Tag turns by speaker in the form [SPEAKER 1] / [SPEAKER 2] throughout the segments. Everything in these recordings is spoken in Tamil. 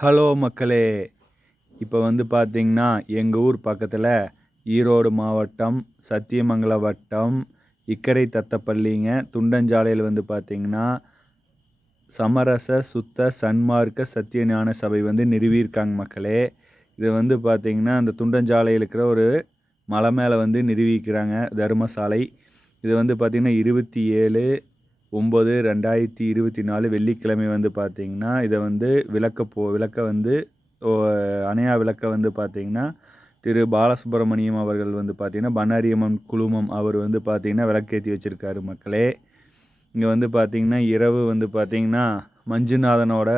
[SPEAKER 1] ஹலோ மக்களே இப்போ வந்து பார்த்தீங்கன்னா எங்கள் ஊர் பக்கத்தில் ஈரோடு மாவட்டம் சத்தியமங்கல வட்டம் இக்கரை தத்தப்பள்ளிங்க துண்டஞ்சாலையில் வந்து பார்த்தீங்கன்னா சமரச சுத்த சன்மார்க்க சத்திய ஞான சபை வந்து நிறுவியிருக்காங்க மக்களே. இது வந்து பார்த்திங்கன்னா அந்த துண்டஞ்சாலையில் இருக்கிற ஒரு மலை மேலே வந்து நிறுவிக்கிறாங்க தர்மசாலை. இது வந்து பார்த்திங்கன்னா இருபத்தி ஏழு ஒம்பது ரெண்டாயிரத்தி இருபத்தி நாலு வெள்ளிக்கிழமை வந்து பார்த்திங்கன்னா இதை வந்து விளக்க போ விளக்க வந்து அணையா விளக்க வந்து பார்த்திங்கன்னா திரு பாலசுப்ரமணியம் அவர்கள் வந்து பார்த்திங்கன்னா பன்னாரியம்மன் குழுமம் அவர் வந்து பார்த்திங்கன்னா விளக்கேற்றி வச்சுருக்காரு மக்களே. இங்கே வந்து பார்த்திங்கன்னா இரவு வந்து பார்த்திங்கன்னா மஞ்சுநாதனோட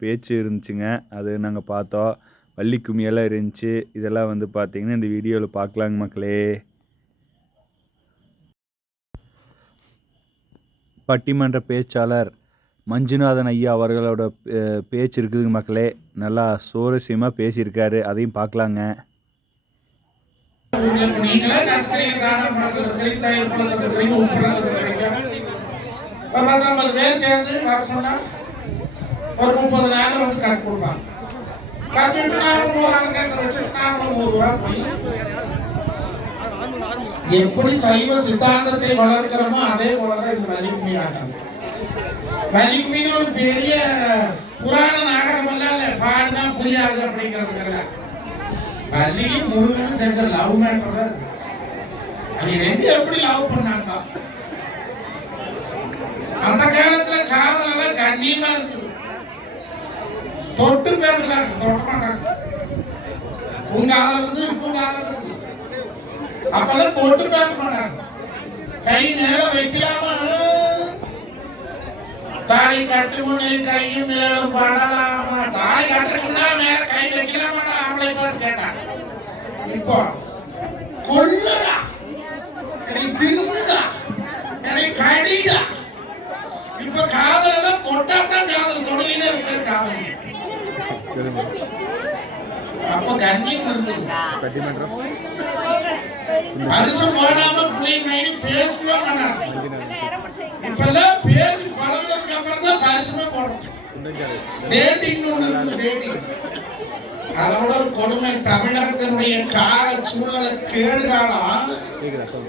[SPEAKER 1] பேச்சு இருந்துச்சுங்க. அது நாங்கள் பார்த்தோம். வள்ளி கும்மியெல்லாம் இருந்துச்சு. இதெல்லாம் வந்து பார்த்திங்கன்னா இந்த வீடியோவில் பார்க்கலாங்க மக்களே. பட்டிமன்ற பேச்சாளர் மஞ்சுநாதன் ஐயா அவர்களோட பேச்சு இருக்குதுங்க மக்களே. நல்லா சுவாரஸ்யமாக பேசியிருக்காரு. அதையும் பார்க்கலாங்க.
[SPEAKER 2] ஒரு முப்பது நாள் வந்து கொடுப்பாங்க. நாம வச்சுட்டு நாம ரூபா போய் எப்படி சைவ சித்தாந்தத்தை வளர்க்கிறோமோ அதே போலதான் இந்த வலிக்குமி ஆட்டம் வலிக்குமின்னு ஒரு பெரிய புராண நாடகம் எல்லாம் இல்லை பாடினா புரியாது அப்படிங்கிறதுக்கல்ல வள்ளிக்கு முருகனும் தெரிஞ்ச லவ் மேட்டர் தான் அது. அவங்க ரெண்டு எப்படி லவ் பண்ணாங்க? அந்த காலத்துல காதல் எல்லாம் கண்ணியமா இருக்குது தொட்டு பேசலாம் தொட்ட மாட்டாங்க. உங்க காதல் இருக்கு உங்க காதல் இருக்கு அப்பெல்லாம் தொட்டு பேச மாட்டாங்க கை மேல வைக்கலாமா தாய் கட்டு கையும் மேலும் படலாமா தாய் கட்டுமுன்னா மேல கை வைக்கலாமா அவளை பார்த்து கேட்டாங்க இப்போ கொல்லுடா என்னை தின்னுடா என்னை கடிடா இப்ப காதல் தொட்டாத்தான் காதல் தொடங்கினே இருக்க காதல் அப்ப கண்ணியம் இருந்தது
[SPEAKER 1] பட்டிமன்றம்
[SPEAKER 2] வருஷம் போடாம பிள்ளை பேசவே மாட்டாங்க இப்பெல்லாம் பேசி பழகினதுக்கு அப்புறம் தான் பரிசுமே போடுறோம் டேட்டிங் ஒண்ணு இருக்குது டேட்டிங் அதோட ஒரு கொடுமை தமிழகத்தினுடைய கால சூழ்நிலை கேடு காலம்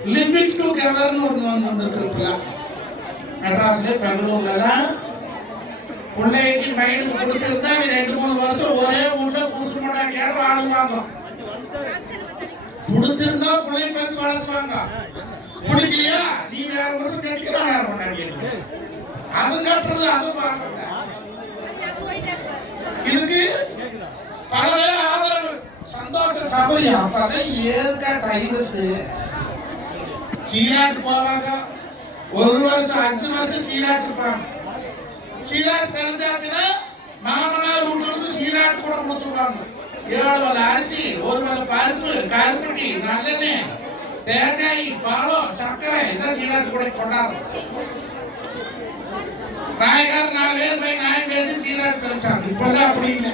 [SPEAKER 2] லிவிங் டுகெதர்னு ஒன்று வந்து வந்திருக்கு மெட்ராஸ்ல பெங்களூர்ல பிள்ளைக்கு மைனுக்கு கொடுத்திருந்தா நீ ரெண்டு மூணு வருஷம் ஒரே வீட்டுல புதுசு கொண்டாடியாவது வாழுவாங்க. பிடிச்சிருந்தா பிள்ளை பார்த்து வளர்த்துவாங்க பிடிக்கலையா நீ வேற ஒருத்தர் கட்டிக்கிறா வேற பண்ணாங்க அது கட்டுறது அது பாக்குறது இதுக்கு பல பேர் ஆதரவு. சந்தோஷ சபரி அப்பதான் ஏதுக்கா டைவர்ஸ் சீராட்டு போவாங்க. ஒரு வருஷம் அஞ்சு வருஷம் சீராட்டு இருப்பாங்க. சீராட்டு தெரிஞ்சாச்சுன்னா மாமனார் வீட்டுல இருந்து சீராட்டு கூட கொடுத்துருவாங்க ஏழு வலை அரிசி ஒரு வலை பருப்பு கருப்பட்டி நல்லெண்ணெய் தேங்காய் பழம் சர்க்கரை இதான் சீராட்டு கூட கொண்டாடுறோம். நாயக்கார் நாலு பேர் போய் நாயம் பேசி சீராட்டு தெரிஞ்சாங்க இப்பதான் அப்படி இல்லை.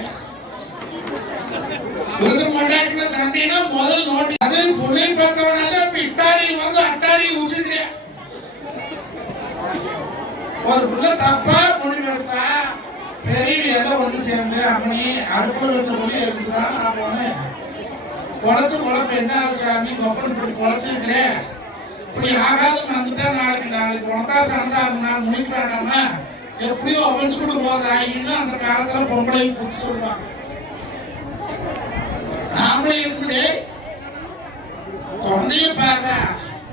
[SPEAKER 2] ஒருத்தர் கொண்டாடிக்குள்ள சண்டைனா முதல் நோட்டி. அது புள்ளை பார்த்தவனால இட்டாரி வந்து அட்டாரி உச்சிக்கிறேன் ஒரு புள்ள தப்பா முடிவெடுத்தா பெரிய எல்லாம் ஒன்று சேர்ந்து அம்மனி அடுப்பில் வச்ச புள்ளி இருக்குதான் நான் போனேன். குழச்ச குழப்பு என்ன சாமி? கொப்பன் இப்படி குழச்சிருக்கிறேன் இப்படி ஆகாதுன்னு வந்துட்டா நாளைக்கு நாளைக்கு உனதா சண்டா நான் முடிக்க வேண்டாமா எப்படியோ அமைச்சு கூட போதாயின்னு அந்த காலத்தில் பொம்பளை குத்தி சொல்லுவாங்க. ஆம்பளை இருக்குடே. குழந்தைய பாரு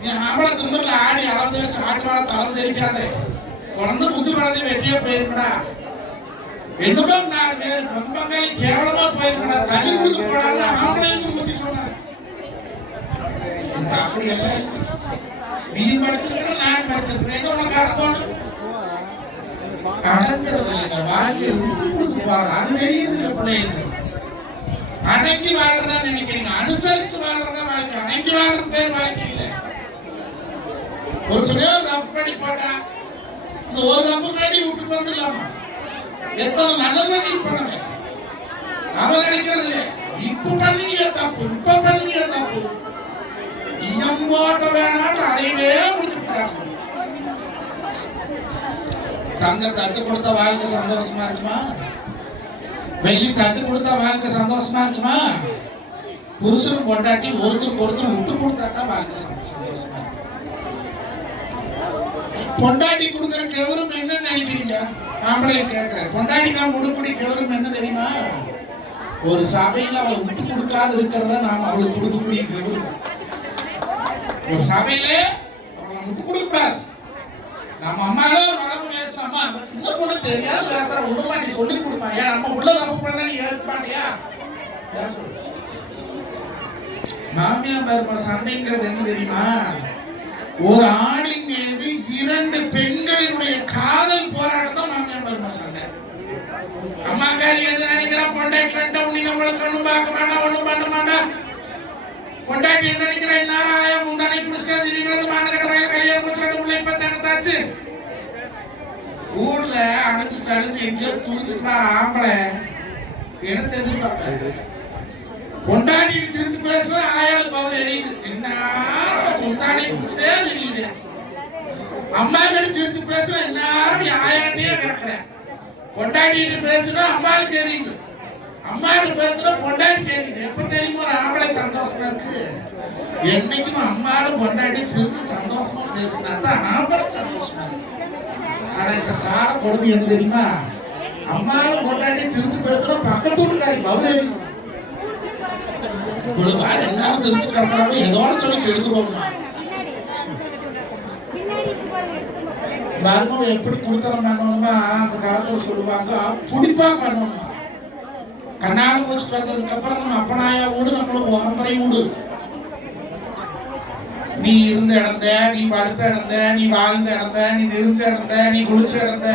[SPEAKER 2] நீ ஆம்பளை தும்பர்ல ஆடி அளவு தெரிச்சு ஆடி மாலை தலை தெரிக்காதே குழந்தை புத்து வளர்ந்து வெட்டியே போயிருக்கடா. என்னுடன் நான் பேர் பங்காளி கேவலமா போயிருக்கடா தண்ணி கொடுத்து போனாலும் ஆம்பளைக்கும் புத்தி சொன்னாங்க. அப்படி எல்லாம் நீ படிச்சிருக்கிற நான் படிச்சிருக்கிறேன். என்ன உனக்கு அர்த்தம்? அடங்கிறது இல்லைங்க வாழ்க்கையை விட்டு கொடுத்து பாரு. அது தெரியுது அடங்கி வாழ்றதா நினைக்கிறீங்க. அனுசரிச்சு வாழ்றதா வாழ்க்கை. அடங்கி வாழ்றது பேர் வாழ்க்கை இல்லை. ஒரு சுடையோ தப்பு பண்ணி போட்டா இந்த ஒரு தப்பு பண்ணி விட்டுட்டு வந்துடலாமா? எத்தனை நல்லது நீ பண்ணுவேன் அவன் நினைக்கிறது இல்ல. இப்ப பண்ணிய தப்பு இப்ப பண்ணிய தப்பு. இயம்பாட்ட போட்ட வேணாட்டு அதையவே முடிச்சு தங்க தட்டு கொடுத்த வாழ்க்கை சந்தோஷமா இருக்குமா? வெள்ளி தட்டு கொடுத்த வாழ்க்கை சந்தோஷமா இருக்குமா? புருஷனும் பொண்டாட்டி ஒருத்தருக்கு ஒருத்தர் விட்டு கொடுத்தா தான் வாழ்க்கை சந்தோஷமா இருக்கும். பொண்டாட்டி கொடுக்குற கெவரும் என்னன்னு நினைக்கிறீங்க? ஆம்பளை கேட்கிறேன். பொண்டாட்டி நான் கொடுக்கக்கூடிய என்ன தெரியுமா? ஒரு சபையில அவளை விட்டு கொடுக்காது இருக்கிறத நாம் அவளுக்கு கொடுக்கக்கூடிய விவரம். ஒரு சபையில அவளை விட்டு கொடுக்கூடாது நம்ம அம்மாவே ஒரு அளவு பேசுறோமா அந்த சின்ன பொண்ணு தெரியாது பேசுற விடுமா நீ சொல்லி கொடுப்பா ஏன் நம்ம உள்ள தப்பு பண்ண நீ ஏற்பாட்டியா மாமியார் மருமக சண்டைங்கிறது என்ன தெரியுமா? ஒரு ஆணின் மீது இரண்டு பெண்களினுடைய காதல் போராட்டம் தான் மாமியார் மருமக சண்டை அம்மாக்காரி என்ன நினைக்கிறா? பொண்டாட்டி ரெண்டா உனி நம்மளுக்கு ஒண்ணும் பார்க்க வேண்டாம் ஒண்ணும் பண்ண மாட்டான் பொண்டாட்டி என்ன நினைக்கிறா? என்ன ஆயா முந்தானை புடிச்சுட்டா திடீர்னு மாநகர வயல கல்யாணம் முடிச்சுட்டு உள்ள இப்ப தடுத்தாச்சு. ஊர்ல அணைச்சு சடிச்சு எங்கேயோ தூக்கிட்டு வர ஆம்பளை என்ன தெரிஞ்சுப்பாங்க கொண்டாடி சிரிச்சு பேசுற ஆயாளுக்கு பவர் எரியுது. என்ன கொண்டாடி புடிச்சதே தெரியுது. அம்மா கிட்ட சிரிச்சு பேசுற எல்லாரும் ஆயாட்டியே கிடக்குறேன் கொண்டாடிட்டு பேசுனா அம்மாளுக்கு தெரியுது அம்மாவுக்கு பேசுனா பொண்டாட்டி தெரியுது எப்ப தெரியுமா ஒரு ஆம்பளை சந்தோஷமா இருக்கு. என்னைக்கும் அம்மாவும் பொண்டாட்டி சிரிச்சு சந்தோஷமா பேசினா தான் ஆம்பளை சந்தோஷமா இருக்கு. ஆனா இந்த கால கொடுமை என்ன தெரியுமா? அம்மாவும் பொண்டாட்டி சிரிச்சு பேசுனா பக்கத்து வீட்டுக்காரி பௌரவி இவ்வளவு பேர் எல்லாரும் சிரிச்சு கிடக்குறாங்க ஏதோ சொல்லி கெடுத்து போகணும். மர்மம் எப்படி கொடுத்தனம் பண்ணணுமா அந்த காலத்துல சொல்லுவாங்க புடிப்பா பண்ணணுமா கண்ணாடி முடிச்சுட்டு வந்ததுக்கு அப்புறம் நம்ம அப்பனாயா வீடு நம்மளுக்கு உரம்பரை வீடு. நீ இருந்த இடந்த நீ படுத்த இடந்த நீ வாழ்ந்த இடந்த நீ இருந்த இடந்த நீ குளிச்ச இடந்த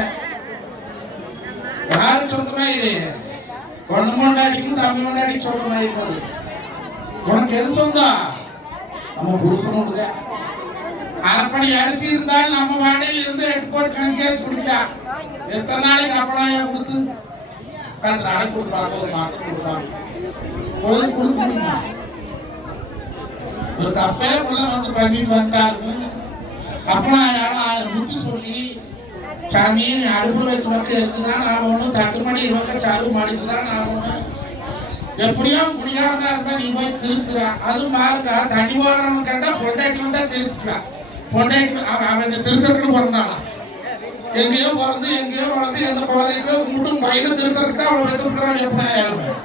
[SPEAKER 2] யாரும் சொந்தமா இரு பொண்ணு மொண்டாடிக்கும் தம்பி மொண்டாடி சொந்தமா இருப்பது உனக்கு எது சொந்தம் நம்ம புருஷனோடுதான் அரைப்படி அரிசி இருந்தாலும் நம்ம வாடையில் இருந்து எடுத்து போட்டு கஞ்சியாச்சு குடிக்கலாம். எத்தனை நாளைக்கு அப்பளாயா கொடுத்து? பத்து நாளைக்கு கொடுப்பாங்க ஒரு மாதம் கொடுப்பாங்க. ஒரு கொடுக்க முடியுமா ஒரு தப்பே உள்ள வந்து பண்ணிட்டு வந்தாரு அப்பளாயால ஆயிரம் புத்தி சொல்லி சாமி நீ அடுப்பு வச்சு பக்கம் இருந்துதான் ஆகணும். தட்டு மணி இருபக்க சாரு மடிச்சுதான் ஆகணும். எப்படியோ குடிகாரனா இருந்தா நீ போய் திருத்துறா. அது மாறுக்கா தண்ணி ஓடுறவன் கண்டா பொண்டாட்டி வந்தா திருத்துக்கிறா. பொண்டாட்டி அவன் அவன் திருத்தருக்கு பிறந்தானா எங்கேயோ பிறந்து எங்கேயோ வளர்ந்து எந்த குழந்தைக்கோ மட்டும் வயல திருத்தருக்கு அவளை வச்சிருக்கிறான் எப்படி ஆயாருவேன்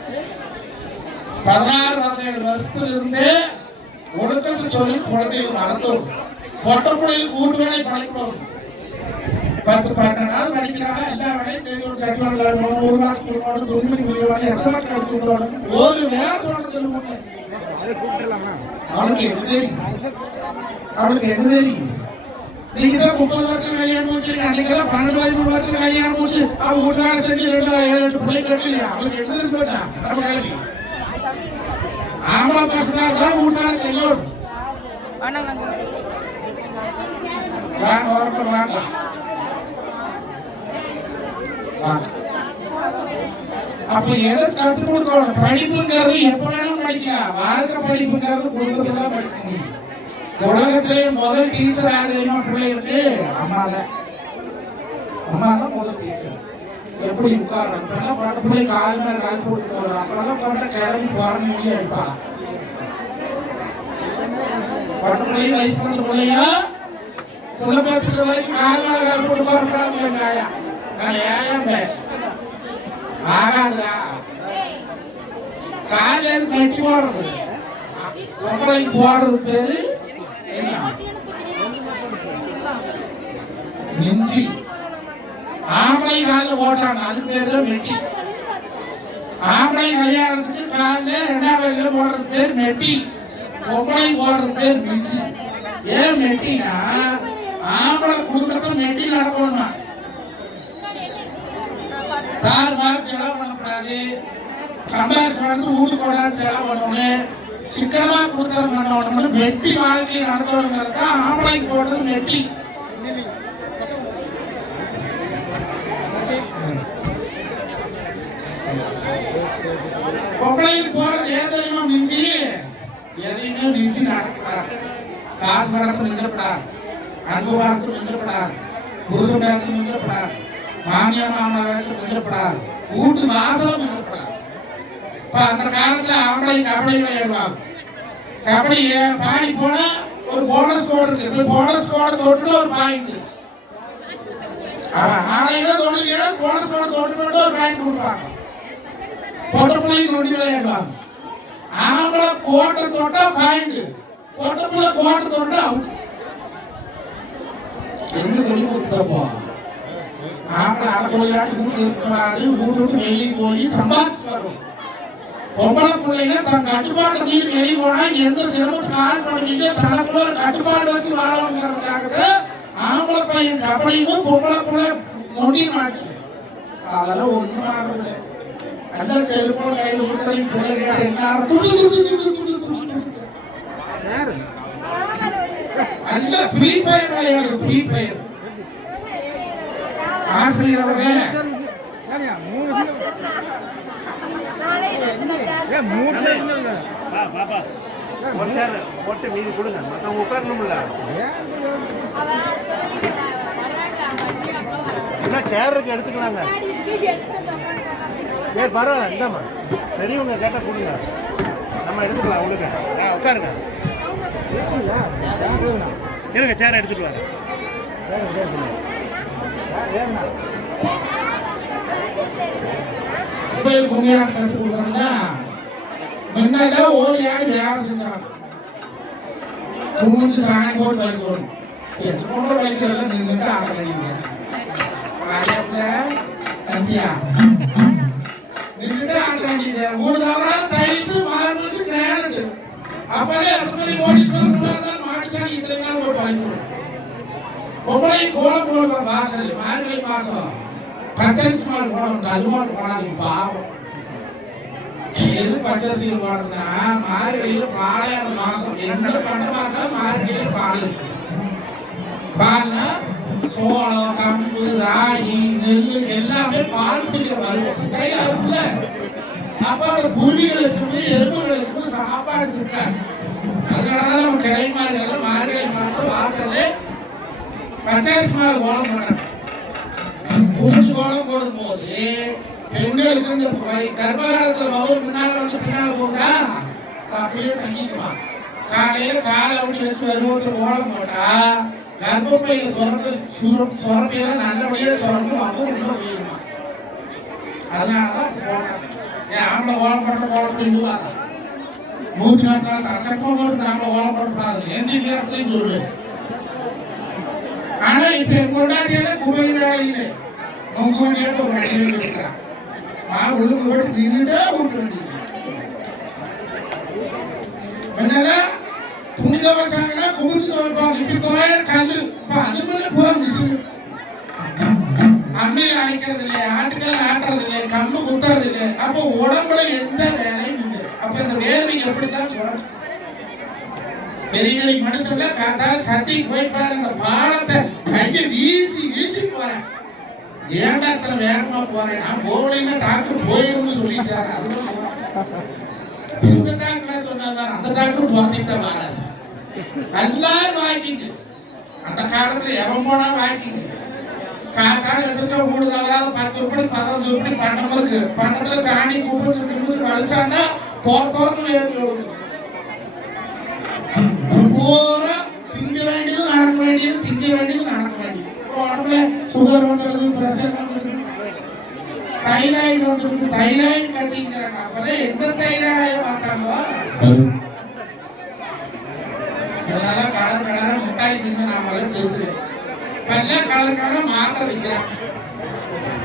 [SPEAKER 2] பதினாறு பதினேழு வருஷத்துல இருந்தே ஒழுக்கத்தை சொல்லி குழந்தைகள் வளர்த்தோம். பொட்ட பிள்ளைகள் கூட்டு வேலை பழக்கிடணும் பத்து பன்னெண்டு நாள் படிக்கிறாங்க. எல்லா வேலையும் தெரியும் சட்டம் விளையாடணும் ஒரு மாசம் கொடுக்கணும் துணி முடியணும் எக்ஸ்ட்ரா கார்டு கொடுக்கணும் ஒரு வேலை சொல்ல முடியும் அவளுக்கு என்ன தெரியும் அவளுக்கு என்ன தெரியும் நீங்க தான் முப்பது வருஷம் கல்யாணம் முடிச்சிருக்க அன்னைக்கெல்லாம் பன்னெண்டு பதிமூணு வருஷம் கல்யாணம் முடிச்சு அவன் ஒரு வேலை செஞ்சு ரெண்டு ஏழு எட்டு பிள்ளை கட்டலையா அவளுக்கு என்ன தெரிஞ்சு போட்டா நம்ம கேள்வி ஆம்பளை பசங்க தான் மூணு வேலை செய்யணும் வாங்க வாங்க வாங்க வாங்க. அப்ப எதை கற்றுக் கொடுக்கணும்? படிப்புங்கிறது எப்ப வேணாலும் படிக்கலாம். வாழ்க்கை படிப்புங்கிறது குடும்பத்துல தான் படிக்க முடியும். உலகத்திலே முதல் டீச்சர் யார் தெரியுமா பிள்ளைகளுக்கு? அம்மா தான் அம்மா தான் முதல் டீச்சர் எப்படி உட்காரணும் இப்பெல்லாம் பட்ட பிள்ளை கால் மேல கால் போட்டு போகலாம் அப்பெல்லாம் பட்ட கிளம்பி போறணும் எடுப்பா. பட்ட பிள்ளை வயசு பண்ண பிள்ளையா? புள்ள வரைக்கும் கால் மேல கால் போட்டு போறப்படாது ஆகாதா நான் ஏன் ஆகாதுடா காலையில் மெட்டி போடுறது பொம்பளைக்கு போடுறது பேரு என்ன மிஞ்சி ஆம்பளை காலில் போட்டாங்க அது பேரு தான் மெட்டி ஆம்பளை கல்யாணத்துக்கு காலில் ரெண்டாம் வயதுல போடுறது பேர் மெட்டி பொம்பளை போடுறது பேர் மிஞ்சி ஏன் மெட்டினா ஆம்பளை குடும்பத்தை மெட்டி நடக்கணுமா தார் மாறு செலவு பண்ணக்கூடாது சம்பாதிச்சு வந்து வீட்டு கூடாது செலவு பண்ணணும் சிக்கனமா கொடுத்தல் பண்ணணும் வெட்டி வாழ்க்கை நடத்தணுங்கிறது தான் ஆம்பளைக்கு போடுறது வெட்டி பொம்பளைக்கு போடுறது ஏன் தெரியுமா மிஞ்சி எதையுமே மிஞ்சி நடக்கூடாது காசு பணத்தை மிஞ்சப்படாது அன்பு வாசத்தை மிஞ்சப்படாது புருஷ பேச்சு மிஞ்சப்படாது மாமியா மாமனா வேஷம் மிஞ்சப்படாது வீட்டு வாசலும் மிஞ்சப்படாது அந்த காலத்தில் ஆம்பளை கபடி விளையாடுவாங்க. கபடி ஏ- பாடி போனா ஒரு போனஸ் கோடு இருக்கு. இந்த போனஸ் கோடை தொட்டு ஒரு பாயிண்ட் ஆளையவே தொடுவீங்க போனஸ் கோடை தொட்டு ஒரு பாயிண்ட் கொடுப்பாங்க. பொட்ட பிள்ளைங்க நொடி விளையாடுவாங்க. ஆம்பளை கோட்டை தொட்டா பாயிண்ட். பொட்ட பிள்ளை கோட்டை தொட்டா அவுட் என்ன சொல்லி கொடுத்தப்போ? ஆம்பளை அடப்பொழியாட்டு வீட்டு இருக்கக்கூடாது வீட்டு விட்டு வெளியே போய் சம்பாதிச்சு வரணும் பொம்பளை பிள்ளைங்க தன் கட்டுப்பாடு மீறி வெளியே போனா எந்த சிரமத்துக்கு ஆள் பண்ணுவீங்க தனக்குள்ள கட்டுப்பாடு வச்சு வாழணுங்கிறதுக்காக ஆம்பளை பையன் கபடியும் பொம்பளை பிள்ளை மாச்சு அதெல்லாம் ஒண்ணும் ஆகுது நல்ல செல்போன் கையில் கொடுத்தா பிள்ளைங்க என்ன. நல்ல ஃப்ரீ ஃபயர் ஃப்ரீ ஃபயர் ஆசிரியர் அவர்களே
[SPEAKER 3] பா பாப்பா ஒரு சேர் போட்டு மீதி கொடுங்க. மற்றவங்க உட்காரணும்ல. என்ன சேர் இருக்கு எடுத்துக்கலாங்க. சரி பரவாயில்ல இந்தாம்மா. பெரியவங்க கேட்டால் கொடுங்க. நம்ம எடுத்துக்கலாம் உங்களுக்கு ஆ உட்காருங்க. இருங்க சேர் எடுத்துட்டு வாங்க
[SPEAKER 2] போய் கும்மியாட்டம் கற்றுக் கொடுக்குறேன்னா முன்னால ஓடி ஆடி வேலை செஞ்சாங்க. குமிச்சு சாணி போட்டு வலிக்கணும் எட்டு கொண்டு வலிக்கிறத நின்றுட்டு ஆட வேண்டியது ஆடத்துல தம்பியா நின்றுட்டு ஆட வேண்டியது மூணு தவறா டைல்ஸ் மார்பிள்ஸ் கிரானைட் அப்பவே அடுத்த மாதிரி ஓடி ஓடிஸ்வரம் மாடிச்சாடி இத்தனை நாள் போட்டு வலிக்கணும் பொம்பளை கோலம் போடுவாங்க வாசல் மார்கழி மாசம். பச்சரிசி மாடு போடணும் கல்மாடு போடாது பாவம். எது பச்சரிசி போடுறதுன்னா மார்கழியில் பாளையாறு மாசம். எந்த பண்ண பார்த்தாலும் மார்கழியில் பால் இருக்கு. பால்னா சோளம் கம்பு ராகி நெல் எல்லாமே பால் பிடிக்கிற பருவம். கையில இருக்குல்ல அப்ப அந்த குருவிகளுக்குமே எறும்புகளுக்குமே சாப்பாடு சிக்காது அதனாலதான் நம்ம கிளை மாதிரி எல்லாம் மார்கழி மாசம் வாசலே பச்சரிசி மேல கோலம் போட்டாங்க குடிச்சு கோலம் போடும் போது பெண்களுக்கு இந்த வய- கர்ப்ப காலத்துல மகன் முன்னால வந்து பின்னால போகுதா? அப்படியே தங்கிக்குவான். காலையில காலை அப்படி வச்சு வருவோம் கோலம் போட்டா கர்ப்பப்பையில சுரந்து சுரப்பையெல்லாம் நல்லபடியா சுரந்து மகன் உள்ள போயிருமா அதனாலதான் போனாங்க. ஏன் ஆம்பளை கோலம் போட்டு கோலம் போயிடுவாங்க நூற்றி நாற்பது நாள் தச்சப்பம் போட்டு நாம கோலம் போடக்கூடாது. எந்த நேரத்துலையும் சொல்லுவேன் ஆனா இப்ப என் கொண்டாட்டியில குபைராயில நோக்கோண்டியாட்டு ஒரு அடியில் இருக்கிறான் ஆ ஒழுங்கு போட்டு நின்றுட்டே விட்டு வேண்டியது என்னல துணித வச்சாங்கன்னா குமிச்சு வைப்பாங்க இப்ப தொள்ளாயிரம் கல்லு. இப்ப அது மேல பூரா விசிறு அம்மையில் அடிக்கிறது இல்லை ஆட்டுக்கல் ஆட்டுறது இல்லை கம்பு குத்துறது இல்லை அப்போ உடம்புல எந்த வேலையும் இல்லை. அப்ப இந்த வேர்வை எப்படித்தான் சொல்லணும் பெரிய பெரிய மனுஷன்ல காத்தால சட்டிக்கு போய் பாரு அந்த பாலத்தை கையை வீசி வீசி போறேன். ஏன்டா அத்தனை வேகமா போறேன்? நான் போகலைன்னா டாக்டர் போயிரும்னு சொல்லிட்டாரு. அதுதான் போறேன். இந்த டாக்டர் சொன்னார் அந்த டாக்டர் போத்திட்டு தான் வராது எல்லாரும் வாக்கிங்க அந்த காலத்துல எவன் போனா வாக்கிங்க காக்கால எடுத்துச்சா மூணு தவறாத பத்து ரூபாய் பதினஞ்சு ரூபாய் பணம் இருக்கு பணத்துல சாணி கும்பிச்சு கும்பிச்சு வலிச்சான்னா தோற வேணும் பூரா திங்க வேண்டியது நடக்க வேண்டியது திங்க வேண்டியது நடக்க வேண்டியது உடம்புல சுகர் வந்துடுது பிரஷர் வந்துடுது தைராய்டு வந்துடுது தைராய்டு கட்டிங்கிறாங்க அப்பதான் எந்த தைராய்டாய பார்த்தாங்களோ இதெல்லாம் கலர் கலரா மிட்டாய் தின்னு நாமெல்லாம் பேசுறேன் எல்லாம் கலர் கலரா மாத்திரை விற்கிறேன்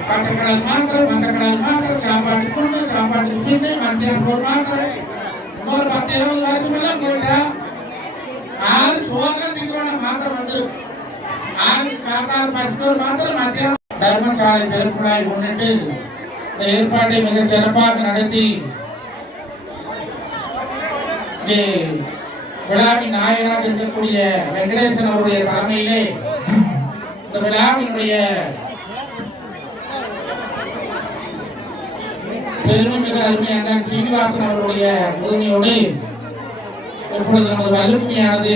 [SPEAKER 2] பச்சை கலர் மாத்திரை மஞ்சள் கலர் மாத்திரை சாப்பாடு கொண்டு சாப்பாடு பின்னு மஞ்சள் ஒரு மாத்திரை இன்னொரு பத்து இருபது வருஷம் எல்லாம் போயிட்டா ஆறு சோறுல திங்குவான మాత్రం வந்து ஆறு காத்தாறு பசுக்கள் మాత్రం మధ్యాహ్నం தர்மசாலை திறப்புலாய் முன்னிட்டு இந்த ஏற்பாட்டை மிக சிறப்பாக நடத்தி விழாவின் நாயனாக இருக்கக்கூடிய வெங்கடேசன் அவருடைய தலைமையிலே இந்த விழாவினுடைய பெருமை மிக அருமை அண்ணன் சீனிவாசன் அவருடைய உதவியோடு இப்பொழுது நமது வல்லுமையானது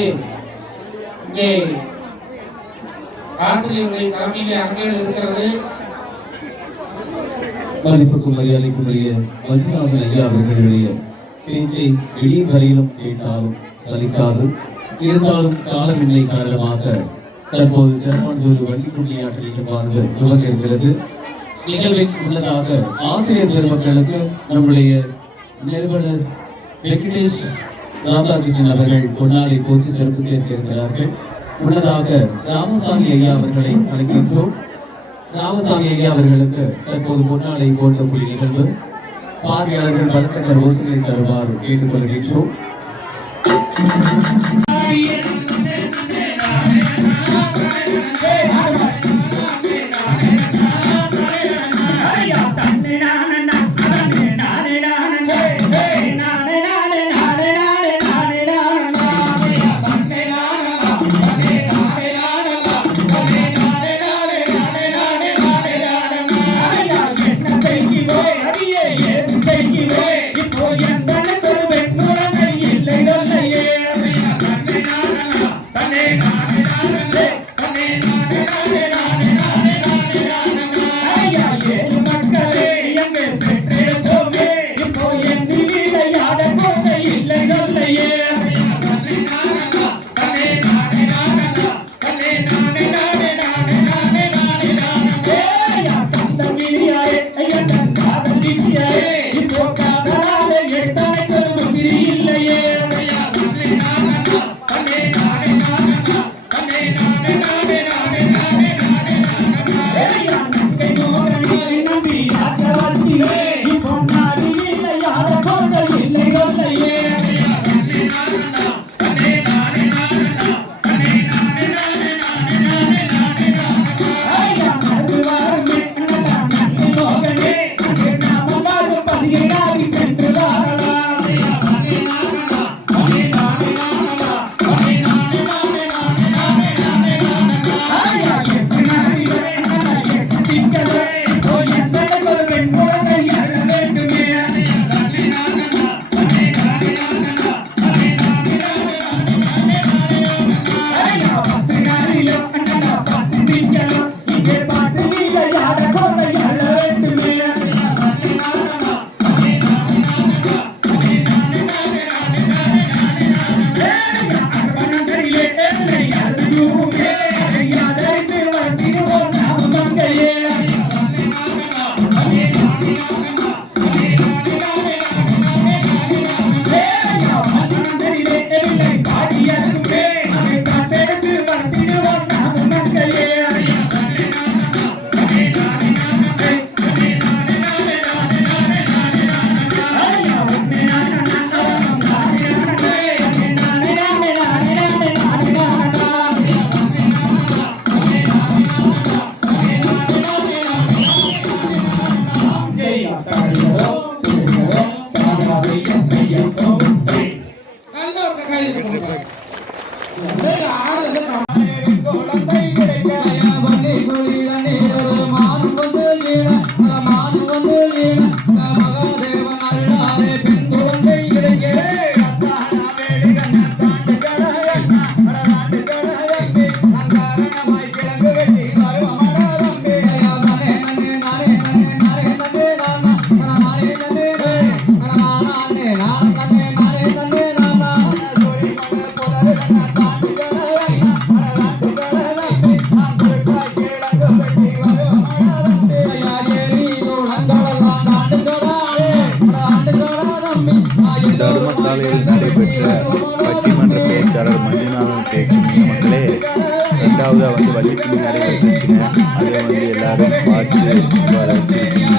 [SPEAKER 2] இங்கே ஆசிரியர்களுடைய தலைமையிலே இருக்கிறது.
[SPEAKER 4] மதிப்புக்கும் ஐயா அவர்களுடைய பேச்சை வரையிலும் கேட்டாலும் சலிக்காது. இருந்தாலும் காரணமாக தற்போது சிறப்பானதொரு வள்ளி குண்டியாற்றல் நிகழ்வானது துவங்க இருக்கிறது. நிகழ்வின் உள்ளதாக ஆசிரியர் பெருமக்களுக்கு நம்முடைய நிறுவனர் வெங்கடேஷ் ராதாகிருஷ்ணன் அவர்கள் பொன்னாலை போற்றி சிறப்பு சேர்க்க முன்னதாக ராமசாமி ஐயா அவர்களை அழைக்கின்றோம். ராமசாமி ஐயா அவர்களுக்கு தற்போது பொன்னாலை போட்டக்கூடிய நிகழ்வு. பார்வையாளர்கள் பலத்த கரோசனை தருமாறு கேட்டுக்கொள்கின்றோம்.
[SPEAKER 5] Hey,
[SPEAKER 1] தருமசாலையில் நடைபெற்ற பட்டிமன்ற பேச்சாளர் மஞ்சுநாதன் பேச்சு மக்களே ரெண்டாவதாக வந்து வள்ளிக்குமி நடைபெற்றுச்சுங்க அதை வந்து எல்லாரும் பார்த்து ரசிச்சிருக்கீங்க